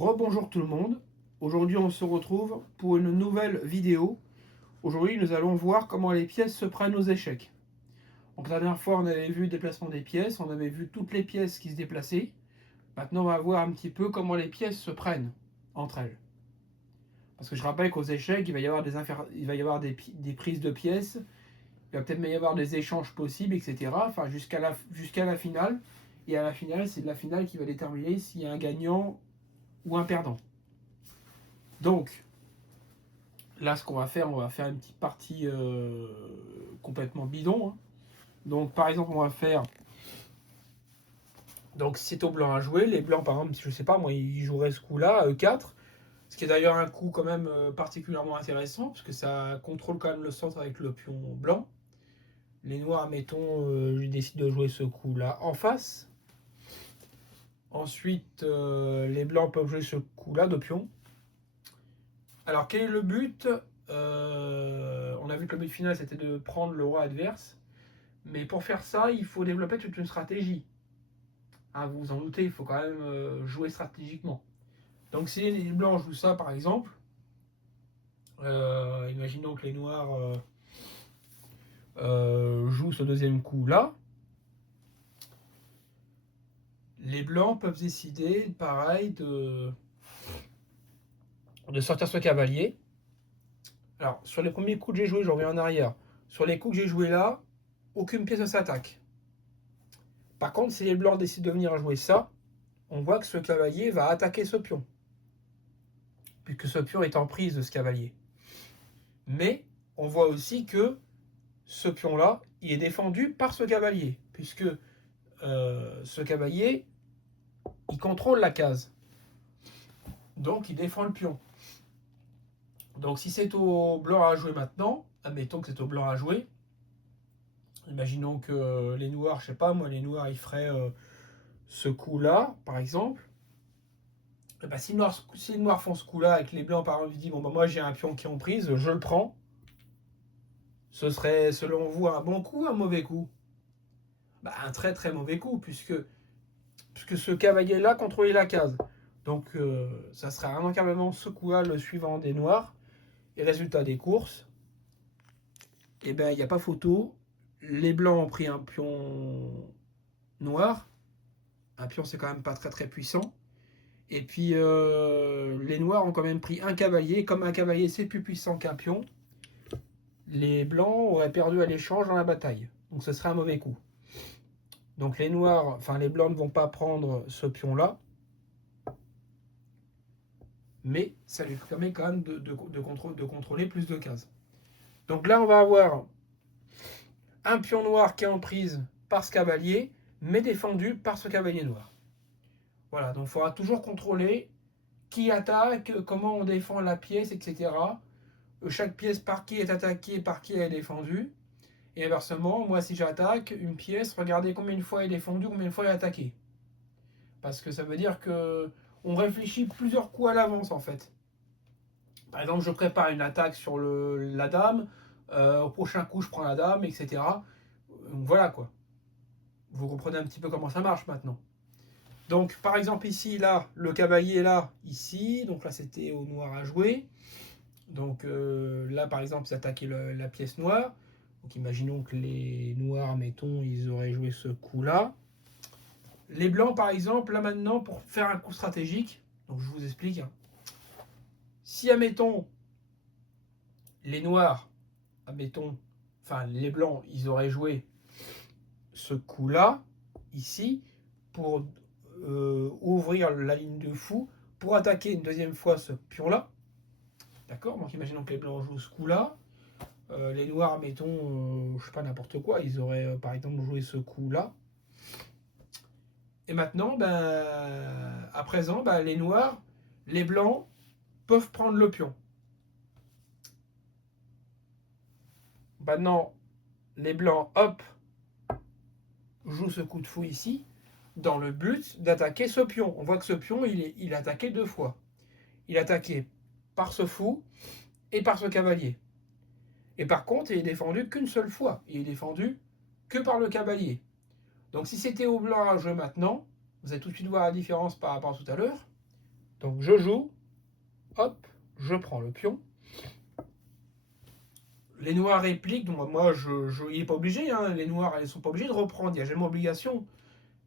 Rebonjour tout le monde, aujourd'hui on se retrouve pour une nouvelle vidéo. Aujourd'hui nous allons voir comment les pièces se prennent aux échecs. Donc la dernière fois on avait vu le déplacement des pièces, on avait vu toutes les pièces qui se déplaçaient. Maintenant on va voir un petit peu comment les pièces se prennent entre elles. Parce que je rappelle qu'aux échecs il va y avoir des prises de pièces, il va peut-être même y avoir des échanges possibles, etc. Enfin jusqu'à la finale. Et à la finale c'est la finale qui va déterminer s'il y a un gagnant ou un perdant. Donc là, ce qu'on va faire, on va faire une petite partie complètement bidon, hein. Donc, par exemple, on va faire. Donc, si c'est au blanc à jouer, les blancs, par exemple, je sais pas, moi, ils joueraient ce coup-là, E4. Ce qui est d'ailleurs un coup quand même particulièrement intéressant, parce que ça contrôle quand même le centre avec le pion blanc. Les noirs, mettons, décident de jouer ce coup-là en face. Ensuite, les blancs peuvent jouer ce coup-là de pion. Alors, quel est le but On a vu que le but final, c'était de prendre le roi adverse. Mais pour faire ça, il faut développer toute une stratégie. Ah, vous vous en doutez, il faut quand même jouer stratégiquement. Donc si les blancs jouent ça par exemple, imaginons que les noirs jouent ce deuxième coup là, les blancs peuvent décider pareil de sortir ce cavalier. Alors sur les premiers coups que j'ai joués, je reviens en arrière. Sur les coups que j'ai joués là, aucune pièce ne s'attaque. Par contre, si les blancs décident de venir jouer ça, on voit que ce cavalier va attaquer ce pion, puisque ce pion est en prise de ce cavalier. Mais on voit aussi que ce pion-là, il est défendu par ce cavalier, puisque ce cavalier, il contrôle la case. Donc il défend le pion. Donc si c'est au blanc à jouer maintenant, admettons que c'est au blanc à jouer, imaginons que les noirs, je sais pas moi, les noirs ils feraient ce coup-là, par exemple. Et ben, si les noirs font ce coup-là et que les blancs par exemple disent bon ben moi j'ai un pion qui est en prise, je le prends, ce serait selon vous un bon coup ou un mauvais coup? Bah, un très très mauvais coup, puisque ce cavalier-là contrôlait la case. Donc ça sera immanquablement ce coup-là le suivant des noirs. Et résultat des courses, eh ben il n'y a pas photo. Les blancs ont pris un pion noir. Un pion c'est quand même pas très très puissant. Et puis les noirs ont quand même pris un cavalier. Comme un cavalier c'est plus puissant qu'un pion, les blancs auraient perdu à l'échange dans la bataille. Donc ce serait un mauvais coup. Donc les noirs, enfin les blancs ne vont pas prendre ce pion-là. Mais ça lui permet quand même de contrôler plus de cases. Donc là, on va avoir un pion noir qui est en prise par ce cavalier, mais défendu par ce cavalier noir. Voilà, donc il faudra toujours contrôler qui attaque, comment on défend la pièce, etc. Chaque pièce par qui est attaquée, par qui elle est défendue. Et inversement, moi si j'attaque une pièce, regardez combien de fois elle est défendue, combien de fois elle est attaquée. Parce que ça veut dire que on réfléchit plusieurs coups à l'avance en fait. Par exemple, je prépare une attaque sur la dame, au prochain coup, je prends la dame, etc. Donc voilà quoi. Vous comprenez un petit peu comment ça marche maintenant. Donc, par exemple, ici, là, le cavalier est là, ici. Donc là, c'était au noir à jouer. Donc là, par exemple, ils attaquaient la pièce noire. Donc imaginons que les noirs, mettons, ils auraient joué ce coup-là. Les blancs, par exemple, là maintenant, pour faire un coup stratégique, donc je vous explique. Si, admettons, les noirs, admettons, enfin les blancs, ils auraient joué ce coup-là, ici, pour ouvrir la ligne de fou, pour attaquer une deuxième fois ce pion-là. D'accord. Donc imaginons que les blancs jouent ce coup-là. Les noirs, mettons, je sais pas, n'importe quoi, ils auraient par exemple joué ce coup-là. Et maintenant, à présent, les noirs, les blancs peuvent prendre le pion. Maintenant, les blancs, hop, jouent ce coup de fou ici, dans le but d'attaquer ce pion. On voit que ce pion, il est attaqué deux fois. Il est attaqué par ce fou et par ce cavalier. Et par contre, il est défendu qu'une seule fois. Il est défendu que par le cavalier. Donc si c'était au blanc à jouer maintenant, vous allez tout de suite voir la différence par rapport à tout à l'heure. Donc je joue, hop, je prends le pion. Les noirs répliquent, donc moi il n'est pas obligé, hein, les noirs ils sont pas obligés de reprendre, il n'y a jamais obligation.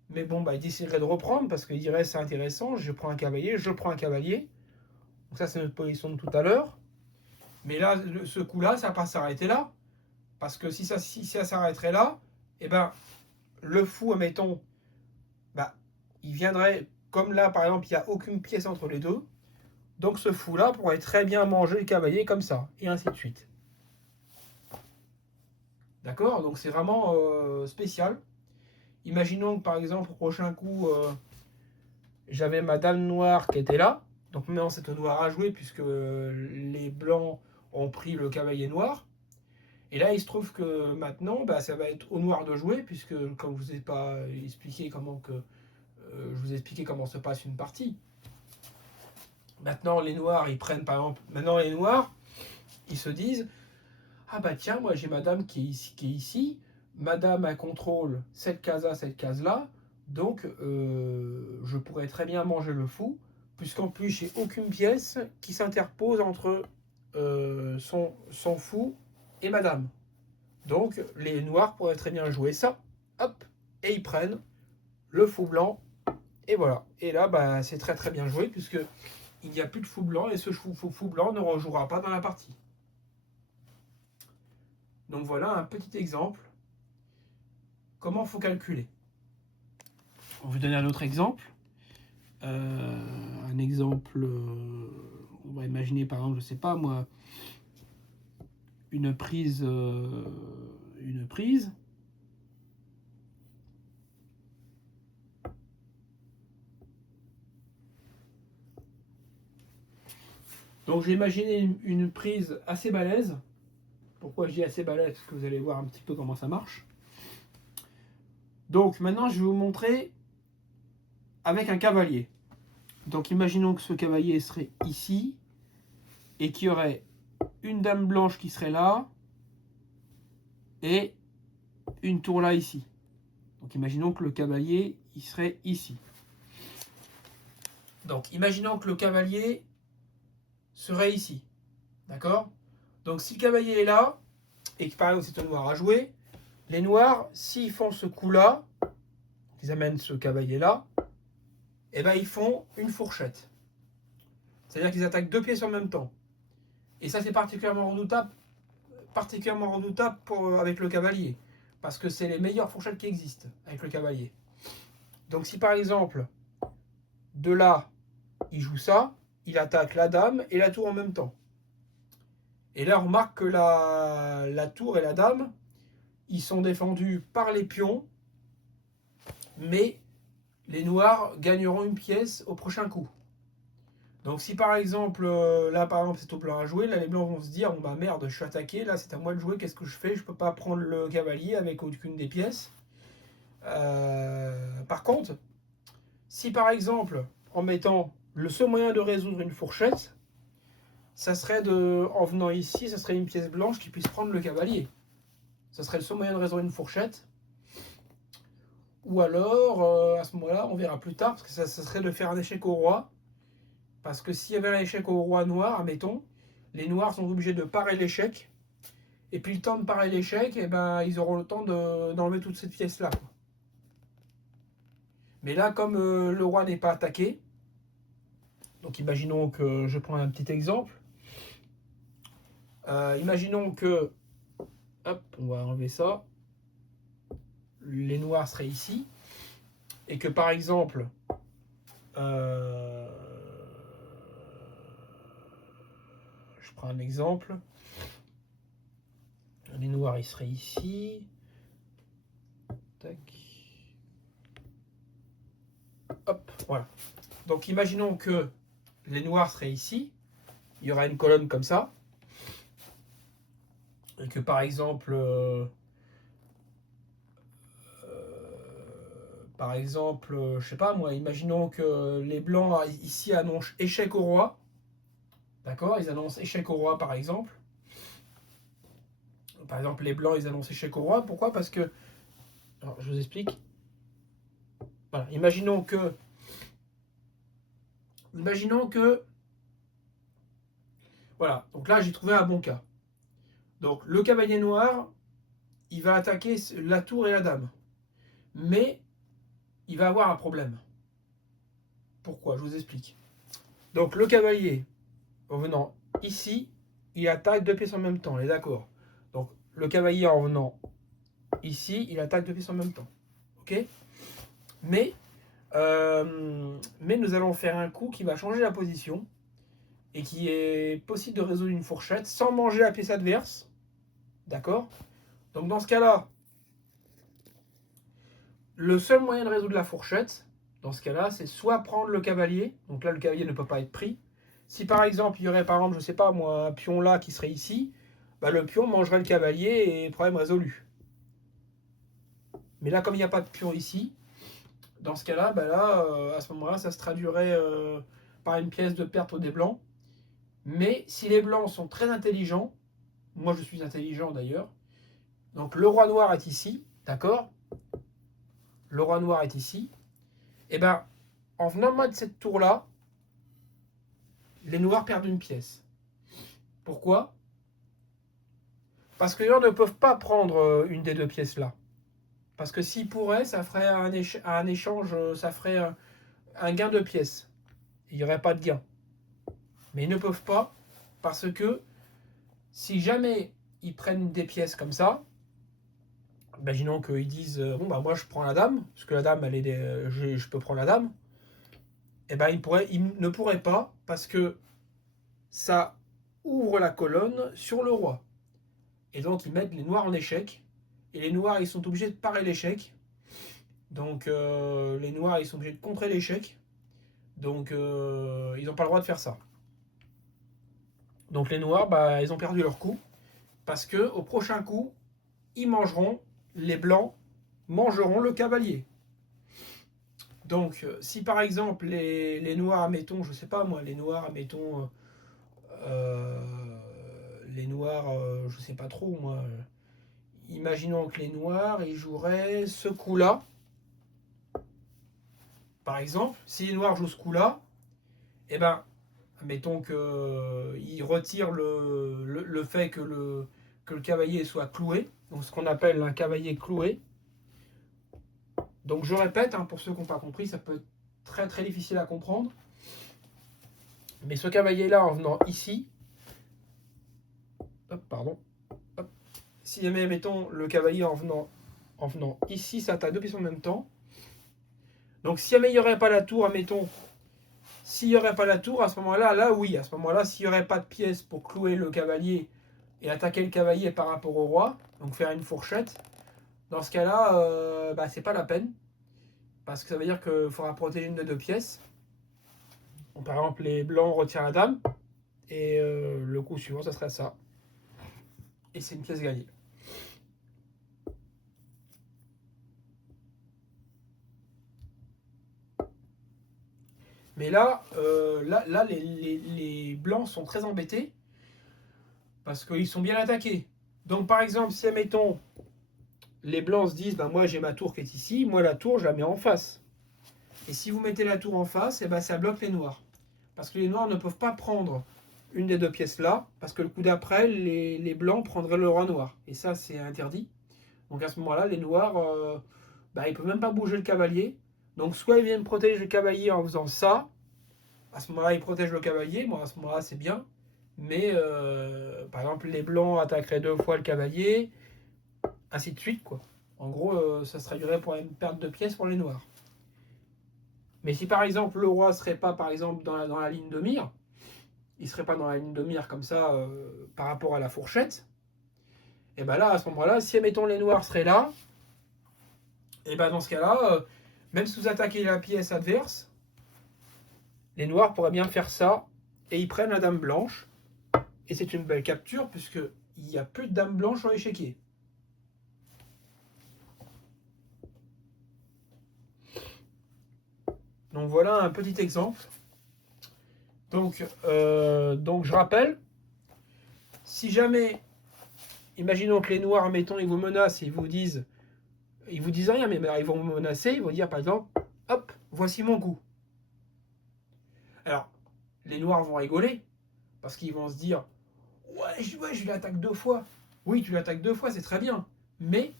Mais bon, bah, il déciderait de reprendre parce qu'il dirait c'est intéressant, je prends un cavalier, je prends un cavalier. Donc ça c'est notre position de tout à l'heure. Mais là, ce coup-là, ça va pas s'arrêter là. Parce que si ça s'arrêterait là, eh ben, le fou, admettons, bah, il viendrait, comme là par exemple, il n'y a aucune pièce entre les deux. Donc ce fou-là pourrait très bien manger le cavalier comme ça, et ainsi de suite. D'accord? Donc c'est vraiment spécial. Imaginons que par exemple, au prochain coup, j'avais ma dame noire qui était là. Donc maintenant c'est au noir à jouer puisque les blancs ont pris le cavalier noir. Et là il se trouve que maintenant bah, ça va être au noir de jouer puisque comme je vous ai pas expliqué je vous ai expliqué comment se passe une partie. Maintenant les noirs ils prennent par exemple, maintenant les noirs ils se disent ah bah tiens moi j'ai madame qui est ici, madame elle contrôle cette case là, donc je pourrais très bien manger le fou puisqu'en plus j'ai aucune pièce qui s'interpose entre son fou et madame. Donc les noirs pourraient très bien jouer ça, hop, et ils prennent le fou blanc, et voilà. Et là, bah, c'est très très bien joué, puisque il n'y a plus de fou blanc, et ce fou blanc ne rejouera pas dans la partie. Donc voilà un petit exemple. Comment il faut calculer. On va vous donner un autre exemple. Un exemple, on va imaginer par exemple, je sais pas moi, une prise. Donc j'ai imaginé une prise assez balèze. Pourquoi je dis assez balèze? Parce que vous allez voir un petit peu comment ça marche. Donc maintenant je vais vous montrer avec un cavalier. Donc imaginons que ce cavalier serait ici et qu'il y aurait une dame blanche qui serait là et une tour là ici. Donc imaginons que le cavalier il serait ici. Donc imaginons que le cavalier serait ici. D'accord? Donc si le cavalier est là et que par exemple c'est un noir à jouer, les noirs s'ils font ce coup là, ils amènent ce cavalier là, et ben ils font une fourchette. C'est-à-dire qu'ils attaquent deux pièces en même temps. Et ça c'est particulièrement redoutable avec le cavalier. Parce que c'est les meilleures fourchettes qui existent avec le cavalier. Donc si par exemple, de là, il joue ça, il attaque la dame et la tour en même temps. Et là, on remarque que la tour et la dame, ils sont défendus par les pions, mais les noirs gagneront une pièce au prochain coup. Donc si par exemple, là par exemple c'est au blanc à jouer, là les blancs vont se dire, bon bah merde, je suis attaqué, là c'est à moi de jouer, qu'est-ce que je fais? Je peux pas prendre le cavalier avec aucune des pièces. Par contre, si par exemple, en mettant le seul moyen de résoudre une fourchette, ça serait en venant ici, ça serait une pièce blanche qui puisse prendre le cavalier. Ça serait le seul moyen de résoudre une fourchette. Ou alors, à ce moment-là, on verra plus tard, parce que ça serait de faire un échec au roi. Parce que s'il y avait un échec au roi noir, admettons, les noirs sont obligés de parer l'échec. Et puis le temps de parer l'échec, eh ben, ils auront le temps d'enlever toute cette pièce-là. Mais là, comme le roi n'est pas attaqué, donc imaginons que je prends un petit exemple. Imaginons que, hop, on va enlever ça. Les noirs seraient ici. Et que par exemple, je prends un exemple. Les noirs, ils seraient ici. Tac. Hop, voilà. Donc imaginons que les noirs seraient ici. Il y aura une colonne comme ça. Et que par exemple, je sais pas moi, imaginons que les blancs ici annoncent échec au roi. D'accord? Ils annoncent échec au roi par exemple. Par exemple, les blancs, ils annoncent échec au roi. Pourquoi? Parce que, alors, je vous explique. Voilà. Imaginons que imaginons que... Voilà, donc là j'ai trouvé un bon cas. Donc le cavalier noir, il va attaquer la tour et la dame. Mais il va avoir un problème. Pourquoi? Je vous explique. Donc le cavalier, en venant ici, il attaque deux pièces en même temps, on est d'accord? Donc le cavalier en venant ici, il attaque deux pièces en même temps. Ok? Mais, mais nous allons faire un coup qui va changer la position et qui est possible de résoudre une fourchette sans manger la pièce adverse. D'accord? Donc dans ce cas-là, le seul moyen de résoudre la fourchette, dans ce cas-là, c'est soit prendre le cavalier. Donc là, le cavalier ne peut pas être pris. Si par exemple, il y aurait par exemple, je sais pas moi, un pion là qui serait ici, bah, le pion mangerait le cavalier et problème résolu. Mais là, comme il n'y a pas de pion ici, dans ce cas-là, bah là à ce moment-là, ça se traduirait par une pièce de perte des blancs. Mais si les blancs sont très intelligents, moi je suis intelligent d'ailleurs, donc le roi noir est ici, d'accord? Le roi noir est ici. Et ben, en venant moi de cette tour-là, les noirs perdent une pièce. Pourquoi? Parce que les noirs ne peuvent pas prendre une des deux pièces là. Parce que s'ils pourraient, ça ferait un échange, ça ferait un gain de pièces. Il n'y aurait pas de gain. Mais ils ne peuvent pas, parce que si jamais ils prennent des pièces comme ça, imaginons qu'ils disent bon bah moi je prends la dame, parce que la dame elle est je peux prendre la dame, et ben ils ne pourraient pas parce que ça ouvre la colonne sur le roi. Et donc ils mettent les noirs en échec. Et les noirs ils sont obligés de parer l'échec. Donc les noirs ils sont obligés de contrer l'échec. Donc ils n'ont pas le droit de faire ça. Donc les noirs bah, ils ont perdu leur coup. Parce que au prochain coup, ils mangeront, les blancs mangeront le cavalier. Donc si par exemple les noirs, admettons, je sais pas moi, les noirs, admettons, les noirs, je sais pas trop moi. Imaginons que les noirs, ils joueraient ce coup-là. Par exemple, si les noirs jouent ce coup-là, eh ben, admettons qu'ils retirent le fait que le cavalier soit cloué, donc ce qu'on appelle un cavalier cloué. Donc je répète, hein, pour ceux qui n'ont pas compris, ça peut être très très difficile à comprendre. Mais ce cavalier-là, en venant ici, hop, pardon, hop, si jamais, mettons, le cavalier en venant ici, ça attaque deux pièces en même temps. Donc si jamais il n'y aurait pas la tour, admettons, s'il n'y aurait pas la tour, à ce moment-là, là oui, à ce moment-là, s'il n'y aurait pas de pièce pour clouer le cavalier et attaquer le cavalier par rapport au roi, donc faire une fourchette, dans ce cas-là, bah, c'est pas la peine. Parce que ça veut dire qu'il faudra protéger une de deux pièces. Donc, par exemple, les blancs retirent la dame. Et le coup suivant, ça serait ça. Et c'est une pièce gagnée. Mais là, les blancs sont très embêtés. Parce qu'ils sont bien attaqués. Donc par exemple, si admettons, les blancs se disent, bah, moi j'ai ma tour qui est ici, moi la tour je la mets en face. Et si vous mettez la tour en face, et ben, ça bloque les noirs. Parce que les noirs ne peuvent pas prendre une des deux pièces là, parce que le coup d'après, les blancs prendraient le roi noir. Et ça, c'est interdit. Donc à ce moment-là, les noirs, bah, ils ne peuvent même pas bouger le cavalier. Donc soit ils viennent protéger le cavalier en faisant ça, à ce moment-là, ils protègent le cavalier, bon, à ce moment-là, c'est bien. Mais par exemple, les blancs attaqueraient deux fois le cavalier, ainsi de suite, quoi. En gros, ça se traduirait pour une perte de pièces pour les noirs. Mais si par exemple le roi serait pas par exemple dans la ligne de mire, il serait pas dans la ligne de mire comme ça par rapport à la fourchette, et ben là à ce moment-là, si admettons les noirs seraient là, et ben dans ce cas-là, même si vous attaquez la pièce adverse, les noirs pourraient bien faire ça et ils prennent la dame blanche. Et c'est une belle capture puisque il n'y a plus de dame blanche sur l'échiquier. Donc voilà un petit exemple. Donc je rappelle, si jamais, imaginons que les noirs, mettons, ils vous menacent et ils vous disent rien, mais ils vont vous menacer, ils vont dire par exemple, hop, voici mon coup. Alors, les noirs vont rigoler, parce qu'ils vont se dire, ouais, je l'attaque 2 fois. Oui, tu l'attaques 2 fois, c'est très bien. Mais,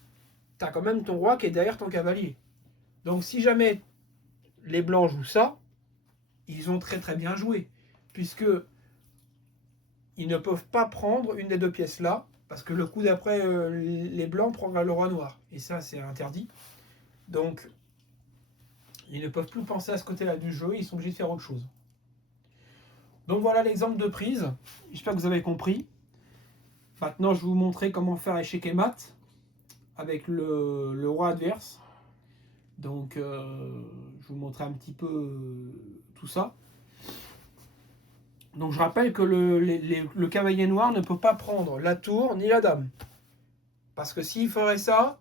tu as quand même ton roi qui est derrière ton cavalier. Donc, si jamais les blancs jouent ça, ils ont très très bien joué. Puisque ils ne peuvent pas prendre une des 2 pièces là, parce que le coup d'après, les blancs prendront le roi noir. Et ça, c'est interdit. Donc, ils ne peuvent plus penser à ce côté-là du jeu, ils sont obligés de faire autre chose. Donc voilà l'exemple de prise. J'espère que vous avez compris. Maintenant, je vais vous montrer comment faire échec et mat avec le roi adverse. Donc, je vous montrer un petit peu tout ça. Donc, je rappelle que le cavalier noir ne peut pas prendre la tour ni la dame. Parce que s'il ferait ça,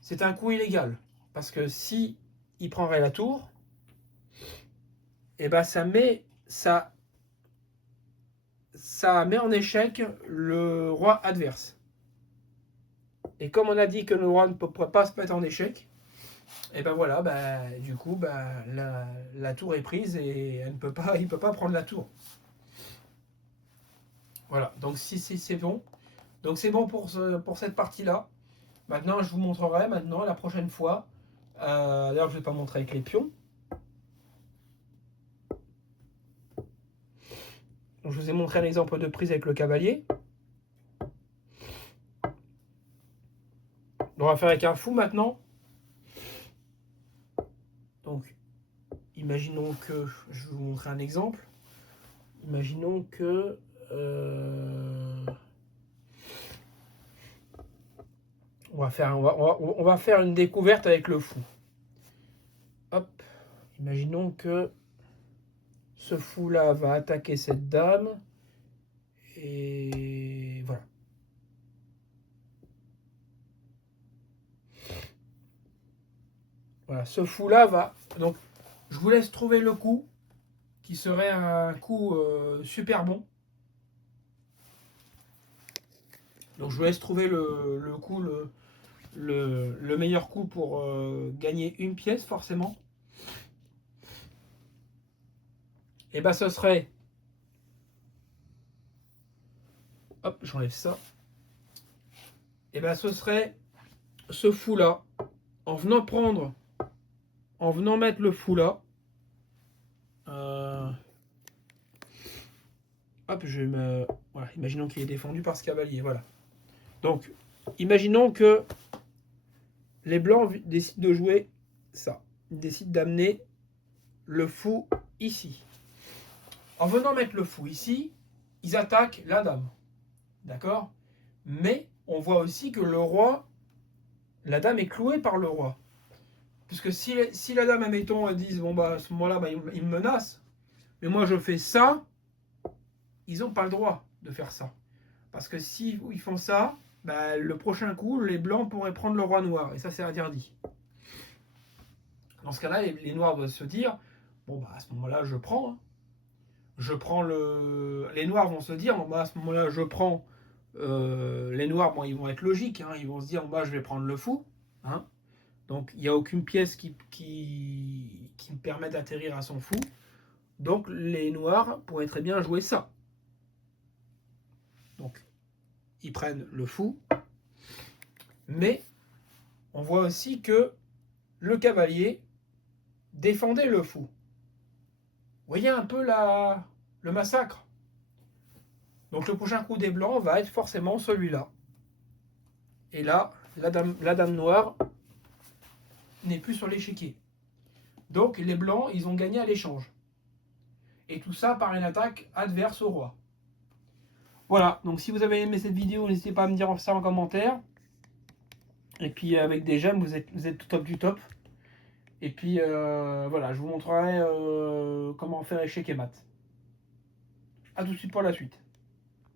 c'est un coup illégal. Parce que si il prendrait la tour, et ben ça met en échec le roi adverse. Et comme on a dit que le roi ne pourrait pas se mettre en échec, et ben voilà, du coup, la tour est prise et il ne peut pas prendre la tour. Voilà, donc si c'est bon. Donc c'est bon pour cette partie-là. Maintenant, je vous montrerai la prochaine fois. D'ailleurs, je ne vais pas montrer avec les pions. Donc, je vous ai montré un exemple de prise avec le cavalier. On va faire avec un fou maintenant. Donc, imaginons que, je vais vous montrer un exemple. Imaginons que on va faire une découverte avec le fou. Hop, imaginons que ce fou-là va attaquer cette dame. Et voilà. Voilà, ce fou-là va... Donc, je vous laisse trouver le coup, qui serait un coup super bon. Donc, je vous laisse trouver le coup, le meilleur coup pour gagner une pièce, forcément. Et ben, ce serait... Hop, j'enlève ça. Et ben, ce serait ce fou-là, en venant mettre le fou là. Hop, je vais me... Voilà, imaginons qu'il est défendu par ce cavalier, voilà. Donc, imaginons que les blancs décident de jouer ça. Ils décident d'amener le fou ici. En venant mettre le fou ici, ils attaquent la dame. D'accord? Mais on voit aussi que le roi, la dame est clouée par le roi. Puisque si la dame, admettons, elle dit, bon, à ce moment-là, il me menace, mais moi je fais ça, ils n'ont pas le droit de faire ça. Parce que si ils font ça, le prochain coup, les blancs pourraient prendre le roi noir. Et ça, c'est interdit. Dans ce cas-là, les noirs doivent se dire, bon, à ce moment-là, je prends. Je prends Les noirs vont se dire, bon, à ce moment-là, je prends. Les noirs, ils vont être logiques. Ils vont se dire, je vais prendre le fou. Donc, il n'y a aucune pièce qui me permet d'atterrir à son fou. Donc, les noirs pourraient très bien jouer ça. Donc, ils prennent le fou. Mais, on voit aussi que le cavalier défendait le fou. Vous voyez un peu le massacre. Donc, le prochain coup des blancs va être forcément celui-là. Et là, la dame noire n'est plus sur l'échiquier. Donc, les blancs, ils ont gagné à l'échange. Et tout ça par une attaque adverse au roi. Voilà, donc si vous avez aimé cette vidéo, n'hésitez pas à me dire ça en commentaire. Et puis avec des j'aime, vous êtes tout top du top. Et puis voilà, je vous montrerai comment faire échec et mat. A tout de suite pour la suite.